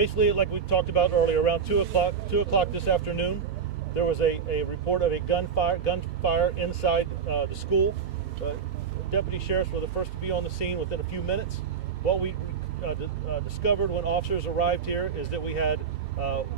Basically, like we talked about earlier, around 2 o'clock this afternoon, there was a report of a gunfire inside the school. Deputy sheriffs were the first to be on the scene within a few minutes. What we discovered when officers arrived here is that we had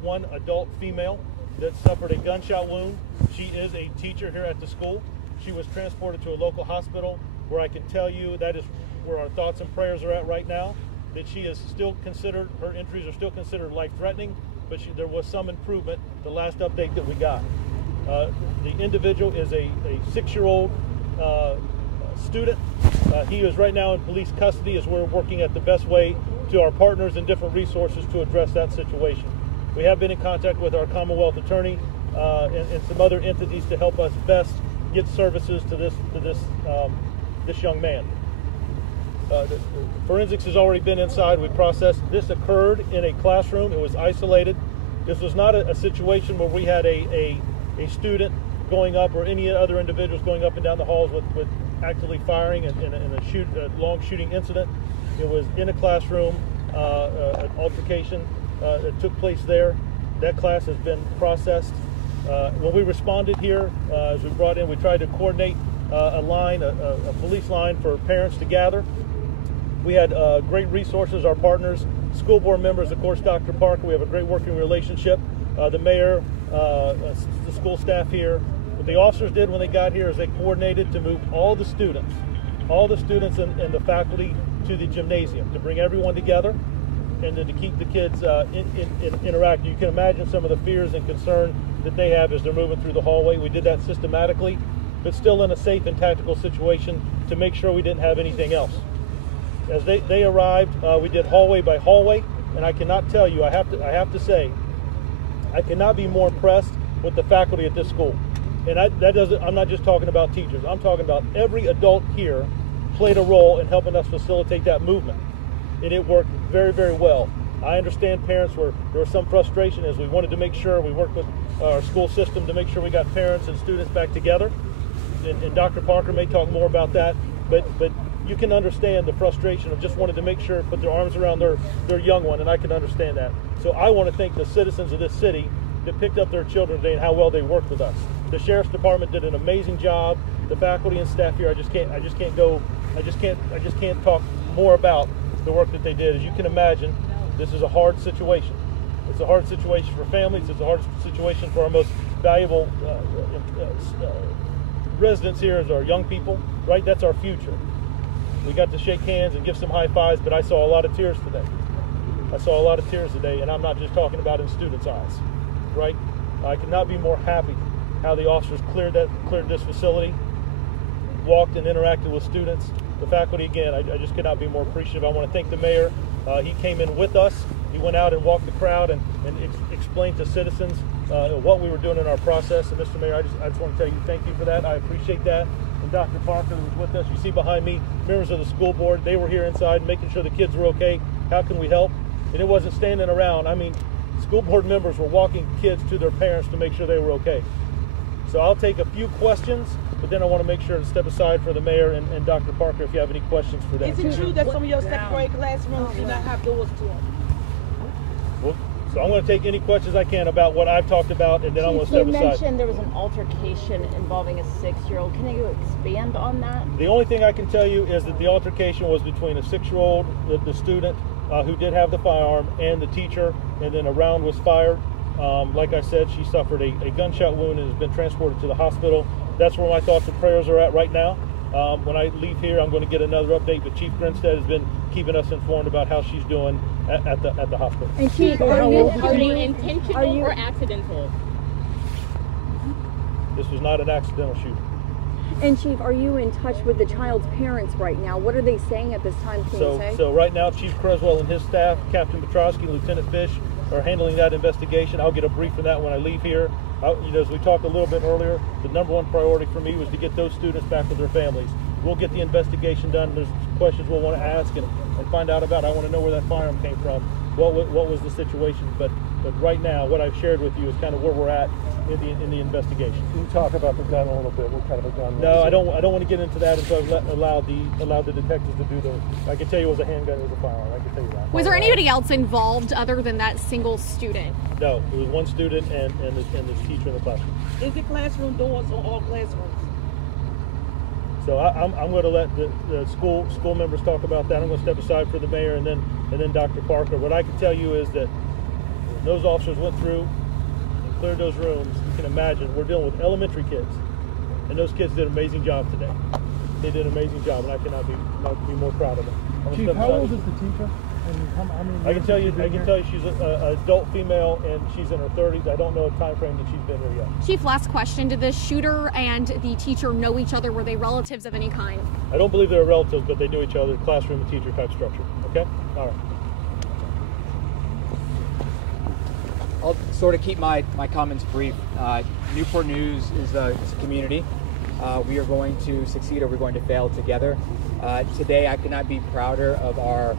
one adult female that suffered a gunshot wound. She is a teacher here at the school. She was transported to a local hospital where I can tell you that is where our thoughts and prayers are at right now, that she is still considered, her injuries are still considered life-threatening, but there was some improvement the last update that we got. The individual is a 6-year-old student. He is right now in police custody as we're working at the best way to our partners and different resources to address that situation. We have been in contact with our Commonwealth attorney and some other entities to help us best get services to this young man. The forensics has already been inside. We processed. This occurred in a classroom. It was isolated. This was not a situation where we had a student going up or any other individuals going up and down the halls with actively firing in a long shooting incident. It was in a classroom, an altercation that took place there. That class has been processed. When we responded here, as we brought in, we tried to coordinate a police line for parents to gather. We had great resources, our partners, school board members, of course, Dr. Parker. We have a great working relationship. The mayor, the school staff here. What the officers did when they got here is they coordinated to move all the students and the faculty to the gymnasium, to bring everyone together and then to keep the kids interacting. You can imagine some of the fears and concern that they have as they're moving through the hallway. We did that systematically, but still in a safe and tactical situation to make sure we didn't have anything else. As they arrived, we did hallway by hallway, and I cannot tell you, I have to say, I cannot be more impressed with the faculty at this school. And I'm not just talking about teachers. I'm talking about every adult here played a role in helping us facilitate that movement. And it worked very, very well. I understand parents there was some frustration as we wanted to make sure we worked with our school system to make sure we got parents and students back together. And Dr. Parker may talk more about that, but you can understand the frustration of just wanting to make sure, put their arms around their young one, and I can understand that. So I want to thank the citizens of this city that picked up their children today and how well they worked with us. The sheriff's department did an amazing job. The faculty and staff here, I just can't talk more about the work that they did. As you can imagine, this is a hard situation. It's a hard situation for families. It's a hard situation for our most valuable residents here, as our young people, right? That's our future. We got to shake hands and give some high fives, but I saw a lot of tears today. And I'm not just talking about in students' eyes, right? I could not be more happy how the officers cleared this facility, walked and interacted with students. The faculty, again, I just cannot be more appreciative. I want to thank the mayor. He came in with us. He went out and walked the crowd and explained to citizens what we were doing in our process. And Mr. Mayor, I just want to tell you thank you for that. I appreciate that. And Dr. Parker, who was with us, you see behind me, members of the school board, they were here inside making sure the kids were okay. How can we help? And it wasn't standing around. I mean, school board members were walking kids to their parents to make sure they were okay. So I'll take a few questions, but then I want to make sure to step aside for the mayor and Dr. Parker if you have any questions for them. Is it true that some of your second grade classrooms do not have doors to them? Well, so I'm going to take any questions I can about what I've talked about, and then I'm going to step aside. You mentioned there was an altercation involving a 6-year-old. Can you expand on that? The only thing I can tell you is that the altercation was between a 6-year-old, the student, who did have the firearm, and the teacher, and then a round was fired. Like I said, she suffered a gunshot wound and has been transported to the hospital. That's where my thoughts and prayers are at right now. When I leave here, I'm going to get another update, but Chief Grinstead has been keeping us informed about how she's doing at the hospital. And Chief, are you intentional or accidental? This was not an accidental shooting. And Chief, are you in touch with the child's parents right now? What are they saying at this time? Can you say? So right now, Chief Creswell and his staff, Captain Petrosky and Lieutenant Fish, are handling that investigation. I'll get a brief on that when I leave here. As we talked a little bit earlier, the #1 priority for me was to get those students back with their families. We'll get the investigation done. There's questions we'll want to ask and find out about. I want to know where that firearm came from. what was the situation. But right now, what I've shared with you is kind of where we're at in the investigation. Can you talk about the gun a little bit? What kind of a gun? No, I don't want to get into that until I've allowed the detectives to do the. I can tell you it was a handgun, it was a firearm. I can tell you that. Was there anybody else involved other than that single student? No, it was one student and the teacher in the classroom. Is it classroom doors on all classrooms? So I'm going to let the school members talk about that. I'm going to step aside for the mayor and then Dr. Parker. What I can tell you is that those officers went through and cleared those rooms. You can imagine we're dealing with elementary kids, and those kids did an amazing job today. They did an amazing job, and I cannot be more proud of them. Chief, how old is the teacher? I can tell you she's an adult female, and she's in her 30s. I don't know a time frame that she's been here yet. Chief, last question. Did the shooter and the teacher know each other? Were they relatives of any kind? I don't believe they were relatives, but they knew each other, classroom and teacher type structure. Okay? All right. I'll sort of keep my comments brief. Newport News is a community. We are going to succeed or we're going to fail together. Today, I could not be prouder of our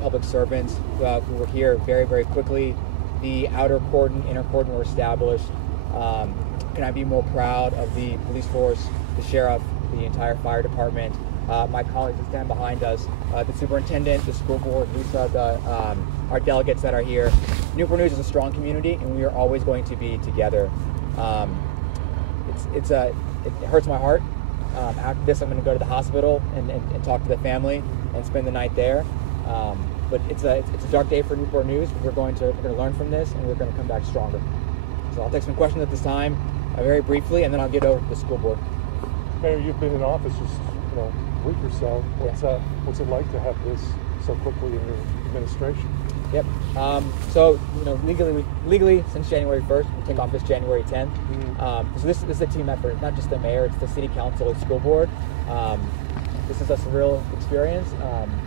public servants who were here very, very quickly. The outer cordon, inner cordon were established. Can I be more proud of the police force, the sheriff, the entire fire department, my colleagues that stand behind us, the superintendent, the school board, Lisa, our delegates that are here. Newport News is a strong community, and we are always going to be together. It hurts my heart. After this, I'm going to go to the hospital and talk to the family and spend the night there. But it's a dark day for Newport News. We're going to learn from this, and we're going to come back stronger. So I'll take some questions at this time, very briefly, and then I'll get over to the school board. Mayor, you've been in office just a week or so. What's it like to have this so quickly in your administration? Yep. So legally since January 1st, we take office January 10th. So this is a team effort, not just the mayor, it's the city council, the school board. This is a surreal experience,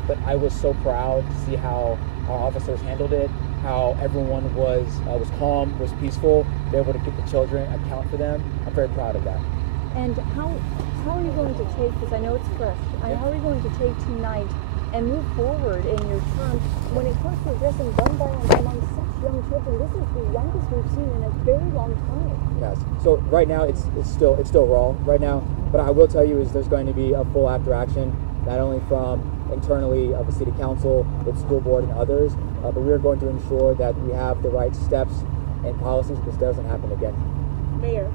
but I was so proud to see how our officers handled it, how everyone was calm, was peaceful, they were able to get the children, account for them. I'm very proud of that. And how are you going to take this? I know it's fresh. Yeah. How are you going to take tonight and move forward in your term when it comes to addressing gun violence among such young children? This is the youngest we've seen in a very long time. Yes. So right now it's still raw right now, but I will tell you is there's going to be a full after action, not only from internally of the city council, with school board and others, but we are going to ensure that we have the right steps and policies so this doesn't happen again. Mayor,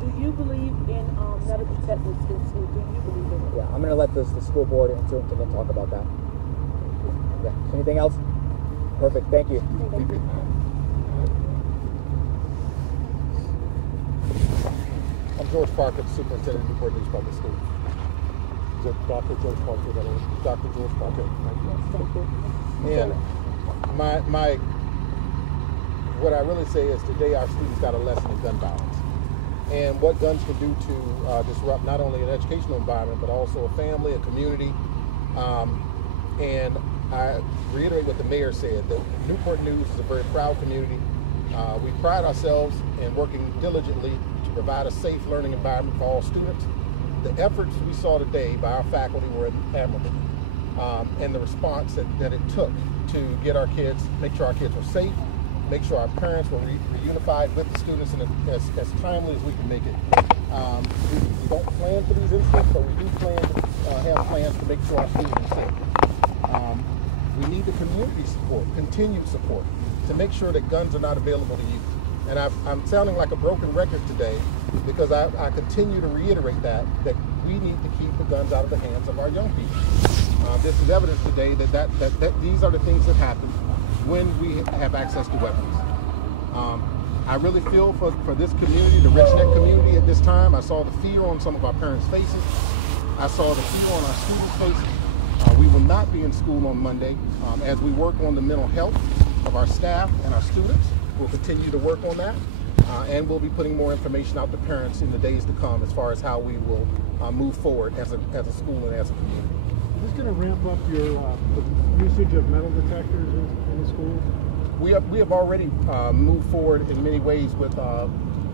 do you believe in medical tests? Do you believe in it? Yeah, I'm going to let the school board and superintendent talk about that. Yeah. Anything else? Perfect. Thank you. Thank you. I'm George Parker, the superintendent of Newport News Public Schools. Is it Dr. George Parker? Dr. George Parker. Thank you. And what I really say is today our students got a lesson in gun violence and what guns can do to disrupt not only an educational environment but also a family, a community. And I reiterate what the mayor said, that Newport News is a very proud community. We pride ourselves in working diligently to provide a safe learning environment for all students. The efforts we saw today by our faculty were admirable, and the response that it took to get our kids, make sure our kids were safe, make sure our parents were reunified with the students in as timely as we can make it. We don't plan for these incidents, but we do plan to have plans to make sure our students are safe. We need the community support, continued support, to make sure that guns are not available to youth. And I'm sounding like a broken record today because I continue to reiterate that we need to keep the guns out of the hands of our young people. This is evidence today that these are the things that happen when we have access to weapons. I really feel for this community, the RichNet community at this time. I saw the fear on some of our parents' faces. I saw the fear on our students' faces. We will not be in school on Monday as we work on the mental health of our staff and our students. We'll continue to work on that, and we'll be putting more information out to parents in the days to come as far as how we will move forward as a school and as a community. Is this going to ramp up your the usage of metal detectors in the schools? We have already moved forward in many ways with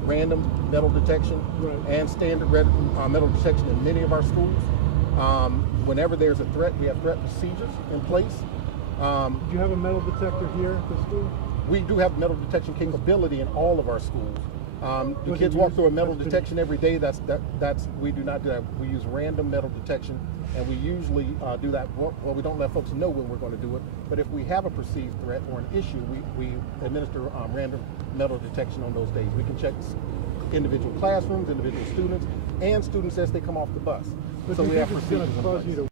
random metal detection and standard metal detection in many of our schools. Whenever there's a threat, we have threat procedures in place. Do you have a metal detector here at the school? We do have metal detection capability in all of our schools. The kids walk through a metal detection every day. We do not do that. We use random metal detection, and we usually do that. Well, we don't let folks know when we're going to do it. But if we have a perceived threat or an issue, we administer random metal detection on those days. We can check individual classrooms, individual students, and students as they come off the bus. But so we have procedures in place.